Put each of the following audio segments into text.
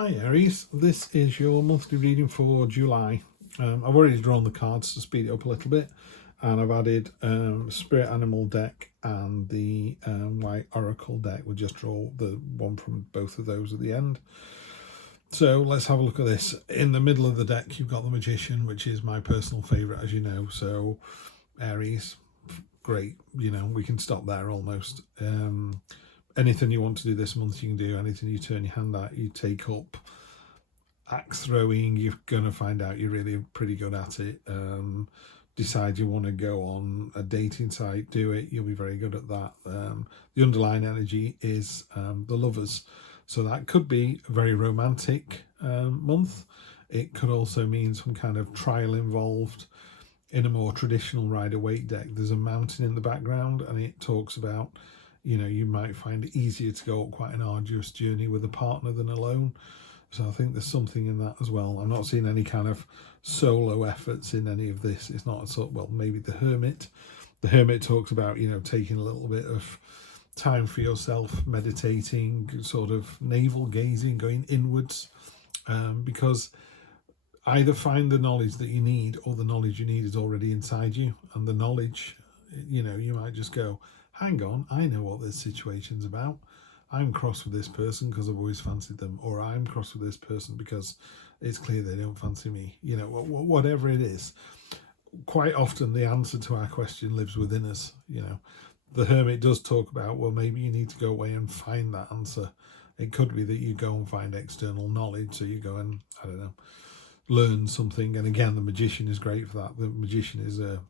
Hi Aries, this is your monthly reading for July. I've already drawn the cards to speed it up a little bit, and I've added Spirit Animal deck and the White Oracle deck. We'll just draw the one from both of those at the end. So let's have a look at this. In the middle of the deck you've got the Magician, which is my personal favourite, as you know. So Aries, great, you know, we can stop there almost. Anything you want to do this month you can do. Anything you turn your hand at, you take up. Axe throwing, you're going to find out you're really pretty good at it. Decide you want to go on a dating site, do it, you'll be very good at that. The underlying energy is the Lovers, so that could be a very romantic month. It could also mean some kind of trial involved. In a more traditional Rider-Waite deck, there's a mountain in the background, and it talks about, you know, you might find it easier to go up quite an arduous journey with a partner than alone. So I think there's something in that as well. I'm not seeing any kind of solo efforts in any of this. It's not sort, well, maybe the Hermit. The Hermit talks about, you know, taking a little bit of time for yourself, meditating, sort of navel gazing, going inwards, because either find the knowledge that you need, or the knowledge you need is already inside you. And the knowledge, you know, you might just go, hang on, I know what this situation's about. I'm cross with this person because I've always fancied them, or I'm cross with this person because it's clear they don't fancy me. You know, whatever it is, quite often the answer to our question lives within us. You know, the Hermit does talk about, well, maybe you need to go away and find that answer. It could be that you go and find external knowledge, so you go and, I don't know, learn something. And again, the Magician is great for that. The Magician is a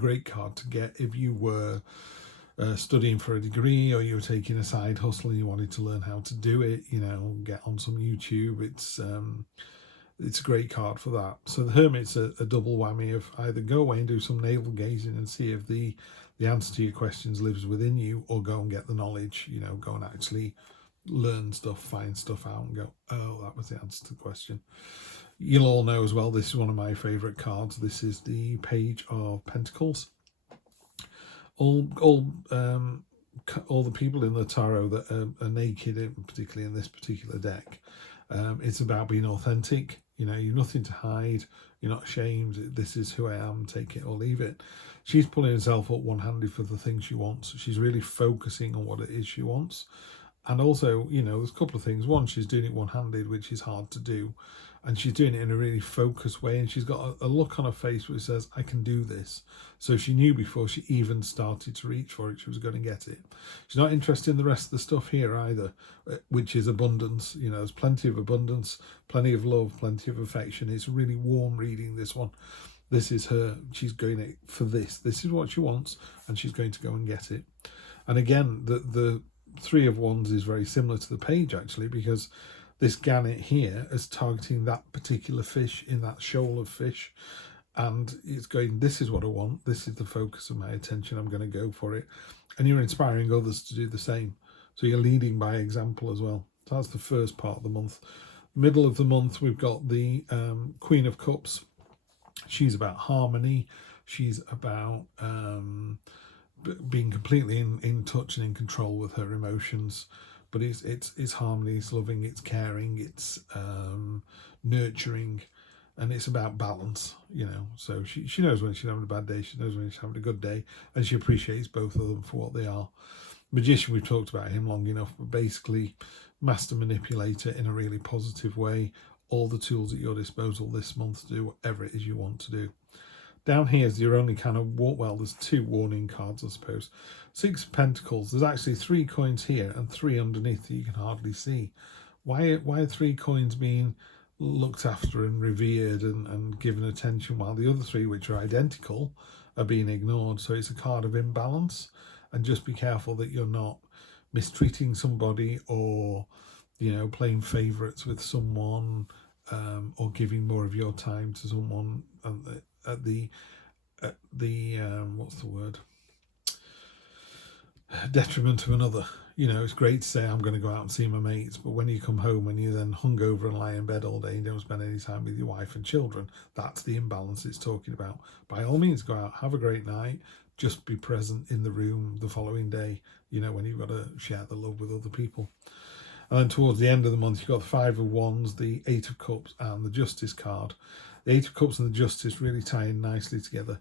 great card to get if you were studying for a degree, or you were taking a side hustle and you wanted to learn how to do it. You know, get on some YouTube. It's a great card for that. So the Hermit's a double whammy of either go away and do some navel gazing and see if the answer to your questions lives within you, or go and get the knowledge. You know, go and actually learn stuff, find stuff out, and go, oh, that was the answer to the question. You'll all know as well, this is one of my favourite cards. This is the Page of Pentacles. All the people in the tarot that are naked, particularly in this particular deck, it's about being authentic. You know, you've nothing to hide. You're not ashamed. This is who I am. Take it or leave it. She's pulling herself up one-handed for the things she wants. She's really focusing on what it is she wants. And also, you know, there's a couple of things. One, she's doing it one-handed, which is hard to do. And she's doing it in a really focused way. And she's got a look on her face which says, I can do this. So she knew before she even started to reach for it, she was going to get it. She's not interested in the rest of the stuff here either, which is abundance. You know, there's plenty of abundance, plenty of love, plenty of affection. It's really warm reading, this one. This is her. She's going for this. This is what she wants, and she's going to go and get it. And again, the Three of Wands is very similar to the Page, actually, because this gannet here is targeting that particular fish in that shoal of fish, and it's going, this is what I want, this is the focus of my attention, I'm going to go for it. And you're inspiring others to do the same, so you're leading by example as well. So that's the first part of the month. Middle of the month, we've got the Queen of Cups. She's about harmony. She's about being completely in touch and in control with her emotions. But it's harmony, it's loving, it's caring, it's nurturing, and it's about balance, you know. So she knows when she's having a bad day, she knows when she's having a good day, and she appreciates both of them for what they are. Magician, we've talked about him long enough, but basically master manipulator in a really positive way. All the tools at your disposal this month to do whatever it is you want to do. Down here is your only kind of, well, there's two warning cards, I suppose. Six of Pentacles. There's actually 3 coins here and 3 underneath that you can hardly see. Why are 3 coins being looked after and revered and given attention, while the other 3, which are identical, are being ignored? So it's a card of imbalance, and just be careful that you're not mistreating somebody, or, you know, playing favourites with someone, or giving more of your time to someone at the what's the word, detriment of another. You know, it's great to say I'm going to go out and see my mates, but when you come home and you're then hungover and lie in bed all day and don't spend any time with your wife and children, that's the imbalance it's talking about. By all means, go out, have a great night, just be present in the room the following day, you know, when you've got to share the love with other people. And then towards the end of the month, you've got the Five of Wands, the Eight of Cups, and the Justice card. The Eight of Cups and the Justice really tie in nicely together,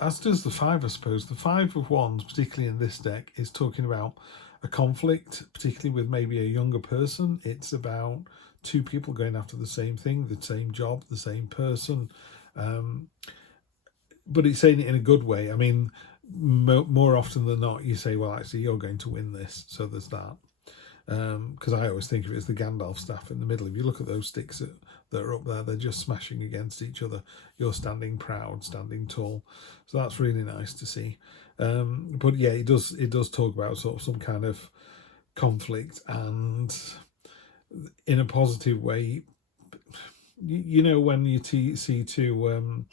as does the Five, I suppose. The Five of Wands, particularly in this deck, is talking about a conflict, particularly with maybe a younger person. It's about two people going after the same thing, the same job, the same person. But it's saying it in a good way. I mean, more often than not, you say, well, actually, you're going to win this. So there's that. Because I always think of it as the Gandalf staff in the middle. If you look at those sticks that are up there, they're just smashing against each other. You're standing proud, standing tall. So that's really nice to see. But yeah, it does talk about sort of some kind of conflict, and in a positive way. You know, when you see two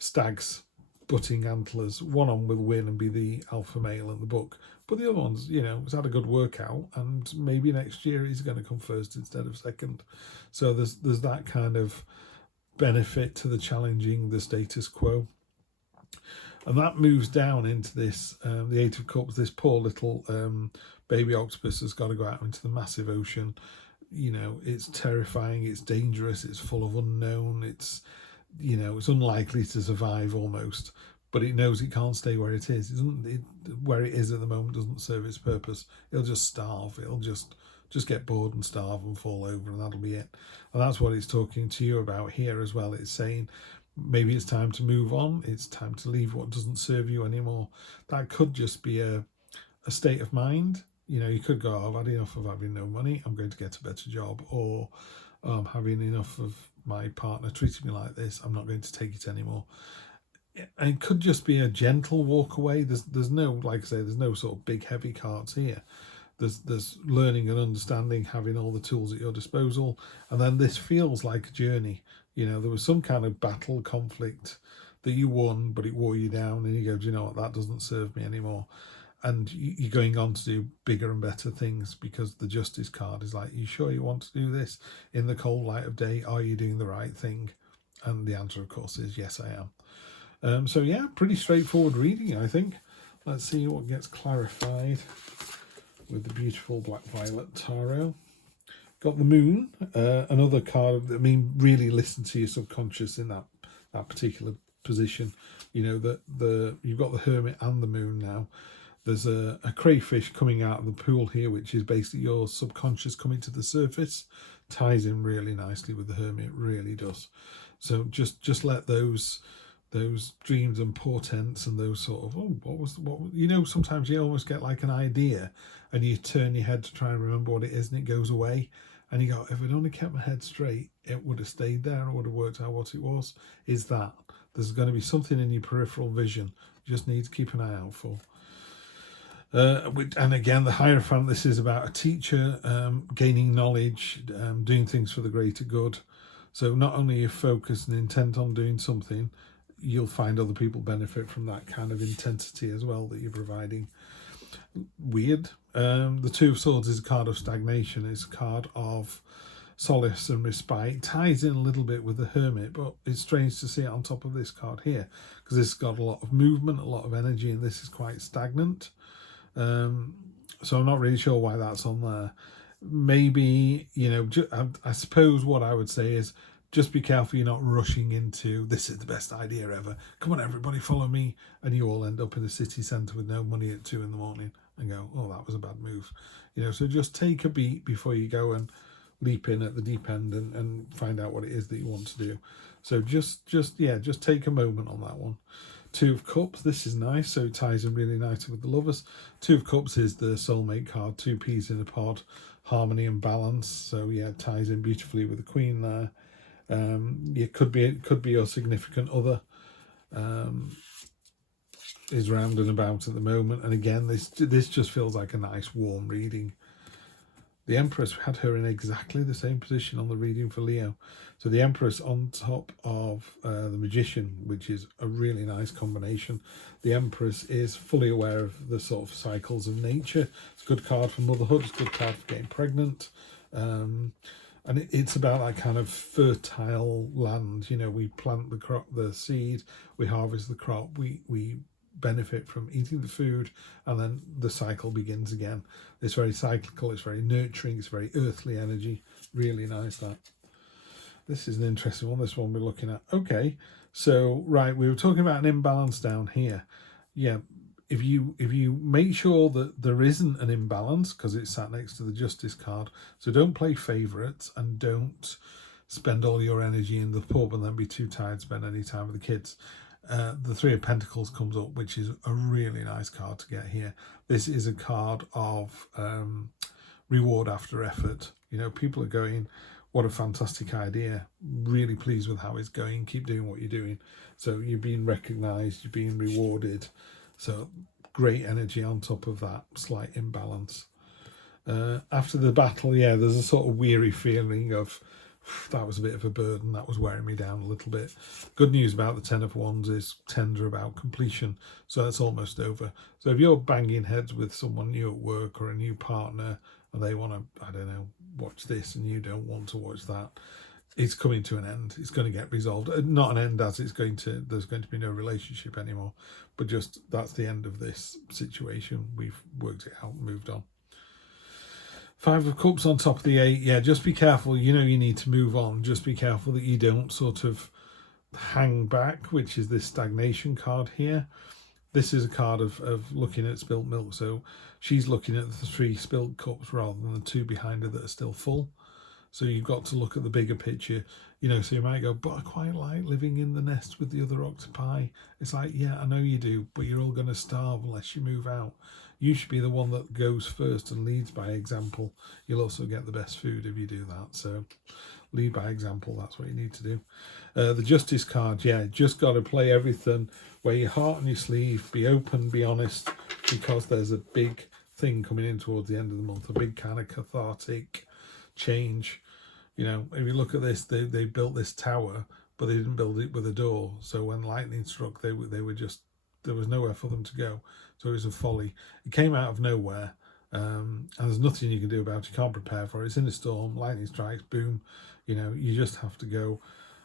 stags butting antlers, one on will win and be the alpha male in the book, but the other one's, you know, has had a good workout, and maybe next year he's going to come first instead of second. So there's that kind of benefit to the challenging the status quo. And that moves down into this, the Eight of Cups. This poor little baby octopus has got to go out into the massive ocean. You know, it's terrifying, it's dangerous, it's full of unknown, it's, you know, it's unlikely to survive almost, but it knows it can't stay where it is. Where it is at the moment doesn't serve its purpose. It'll just starve. It'll just get bored and starve and fall over, and that'll be it. And that's what it's talking to you about here as well. It's saying maybe it's time to move on. It's time to leave what doesn't serve you anymore. That could just be a state of mind. You know, you could go, oh, I've had enough of having no money, I'm going to get a better job, or I'm having enough of my partner treating me like this, I'm not going to take it anymore. And it could just be a gentle walk away. There's no, like I say, there's no sort of big heavy cards here. There's learning and understanding, having all the tools at your disposal, and then this feels like a journey. You know, there was some kind of battle, conflict that you won, but it wore you down, and you go, do you know what, that doesn't serve me anymore. And you're going on to do bigger and better things, because the Justice card is like, you sure you want to do this in the cold light of day? Are you doing the right thing? And the answer, of course, is yes, I am. So yeah, pretty straightforward reading, I think. Let's see what gets clarified with the beautiful Black Violet Tarot. Got the Moon, another card that, I mean, really listen to your subconscious in that particular position. You know, that you've got the Hermit and the Moon now. There's a crayfish coming out of the pool here, which is basically your subconscious coming to the surface. Ties in really nicely with the Hermit, really does. So just let those dreams and portents and those sort of, oh, what you know, sometimes you almost get like an idea and you turn your head to try and remember what it is, and it goes away, and you go, if I'd only kept my head straight, it would have stayed there, or would have worked out what it was. Is that there's going to be something in your peripheral vision you just need to keep an eye out for. And again, the Hierophant, this is about a teacher gaining knowledge, doing things for the greater good. So not only are you focused and intent on doing something, you'll find other people benefit from that kind of intensity as well that you're providing. Weird. The Two of Swords is a card of stagnation. It's a card of solace and respite. It ties in a little bit with the Hermit, but it's strange to see it on top of this card here, because this has got a lot of movement, a lot of energy, and this is quite stagnant. So I'm not really sure why that's on there. Maybe, you know, I suppose what I would say is just be careful you're not rushing into, this is the best idea ever, come on everybody follow me, and you all end up in a city centre with no money at 2 in the morning and go, oh, that was a bad move. You know, so just take a beat before you go and leap in at the deep end and find out what it is that you want to do. So just take a moment on that one. Two of Cups, this is nice, so it ties in really nicely with the Lovers. Two of Cups is the soulmate card, two peas in a pod, harmony and balance. So yeah, it ties in beautifully with the Queen there. It could be your significant other is round and about at the moment, and again, this just feels like a nice warm reading. The Empress, had her in exactly the same position on the reading for Leo. So the Empress on top of the Magician, which is a really nice combination. The Empress is fully aware of the sort of cycles of nature. It's a good card for motherhood. It's a good card for getting pregnant. And it's about that kind of fertile land. You know, we plant the seed, we harvest the crop, we benefit from eating the food, and then the cycle begins again. It's very cyclical, it's very nurturing, it's very earthly energy. Really nice, that. This is an interesting one, this one we're looking at. Okay, so right, we were talking about an imbalance down here. Yeah, if you make sure that there isn't an imbalance, because it's sat next to the Justice card, so don't play favourites and don't spend all your energy in the pub and then be too tired to spend any time with the kids. The Three of Pentacles comes up, which is a really nice card to get here. This is a card of reward after effort. You know, people are going, what a fantastic idea, really pleased with how it's going, keep doing what you're doing. So you're being recognised, you're being rewarded. So great energy on top of that slight imbalance. After the battle, yeah, there's a sort of weary feeling of, that was a bit of a burden, that was wearing me down a little bit. Good news about the Ten of Wands is Tens are about completion, so that's almost over. So if you're banging heads with someone new at work or a new partner, and they want to, I don't know, watch this and you don't want to watch that, it's coming to an end. It's going to get resolved. Not an end as there's going to be no relationship anymore, but just that's the end of this situation. We've worked it out and moved on. Five of Cups on top of the 8. Yeah, just be careful. You know you need to move on. Just be careful that you don't sort of hang back, which is this stagnation card here. This is a card of looking at spilt milk. So she's looking at the 3 spilt cups rather than the 2 behind her that are still full. So you've got to look at the bigger picture. You know, so you might go, but I quite like living in the nest with the other octopi. It's like, yeah, I know you do, but you're all going to starve unless you move out. You should be the one that goes first and leads by example. You'll also get the best food if you do that. So lead by example, that's what you need to do. The Justice card, yeah, just got to play everything. Wear your heart on your sleeve, be open, be honest, because there's a big thing coming in towards the end of the month, a big kind of cathartic change. You know, if you look at this, they built this tower, but they didn't build it with a door. So when lightning struck, they were just, there was nowhere for them to go. So it was a folly. It came out of nowhere, and there's nothing you can do about it. You can't prepare for it. It's in a storm, lightning strikes, boom. You know, you just have to go,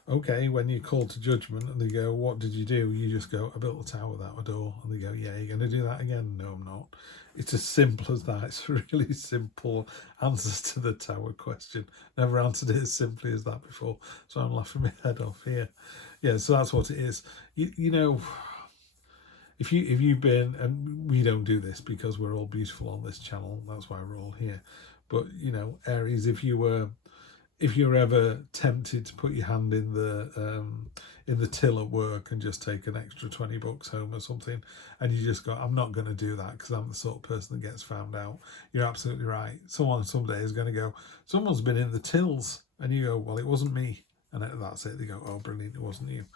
okay, when you're called to judgment and they go, what did you do? You just go, I built a tower without a door. And they go, yeah, you're going to do that again? No, I'm not. It's as simple as that. It's a really simple answers to the tower question. Never answered it as simply as that before. So I'm laughing my head off here. Yeah, so that's what it is. You know, if you've been, and we don't do this because we're all beautiful on this channel, that's why we're all here. But, you know, Aries, if you're ever tempted to put your hand in the till at work and just take an extra $20 home or something, and you just go, I'm not going to do that because I'm the sort of person that gets found out, you're absolutely right. Someone someday is going to go, someone's been in the tills, and you go, well, it wasn't me, and that's it. They go, oh, brilliant, it wasn't you.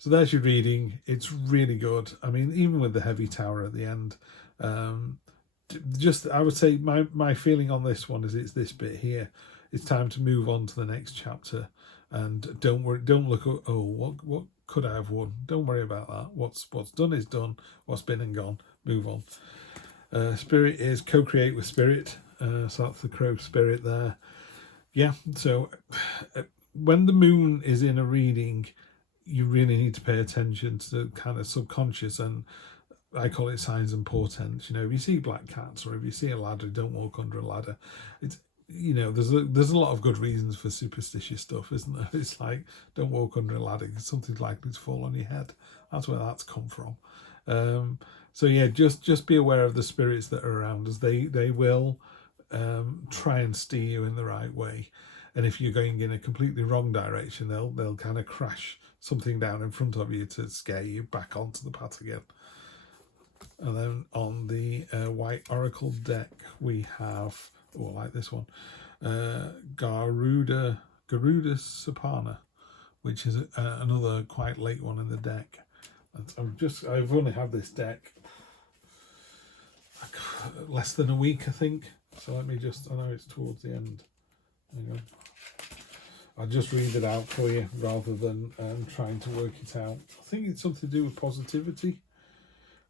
So there's your reading. It's really good. I mean, even with the heavy tower at the end, just I would say my feeling on this one is it's this bit here. It's time to move on to the next chapter, and don't worry, don't look at, oh, what could I have won? Don't worry about that. What's done is done. What's been and gone. Move on. Spirit is co-create with spirit. So that's the crow spirit there. Yeah. So when the moon is in a reading, you really need to pay attention to the kind of subconscious, and I call it signs and portents. You know, if you see black cats or if you see a ladder, don't walk under a ladder. It's, you know, there's a lot of good reasons for superstitious stuff, isn't there? It's like, don't walk under a ladder because something's likely to fall on your head. That's where that's come from. So yeah, just be aware of the spirits that are around us. They will try and steer you in the right way, and if you're going in a completely wrong direction, they'll kind of crash something down in front of you to scare you back onto the path again. And then on the White Oracle deck, we have, oh, I like this one, Garuda Sapana, which is another quite late one in the deck. I've only had this deck like less than a week, I think. So let me just, I know it's towards the end. Hang on. I'll just read it out for you rather than trying to work it out. I think it's something to do with positivity.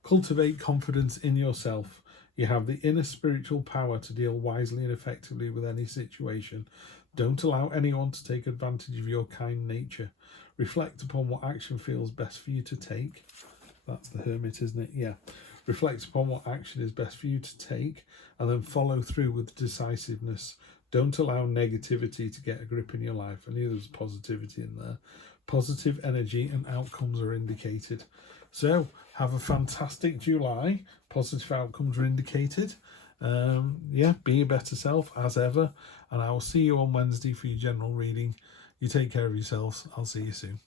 Cultivate confidence in yourself. You have the inner spiritual power to deal wisely and effectively with any situation. Don't allow anyone to take advantage of your kind nature. Reflect upon what action feels best for you to take. That's the Hermit, isn't it? Yeah. Reflect upon what action is best for you to take, and then follow through with decisiveness. Don't allow negativity to get a grip in your life. I knew there was positivity in there. Positive energy and outcomes are indicated. So have a fantastic July. Positive outcomes are indicated. Yeah, be your better self as ever. And I will see you on Wednesday for your general reading. You take care of yourselves. I'll see you soon.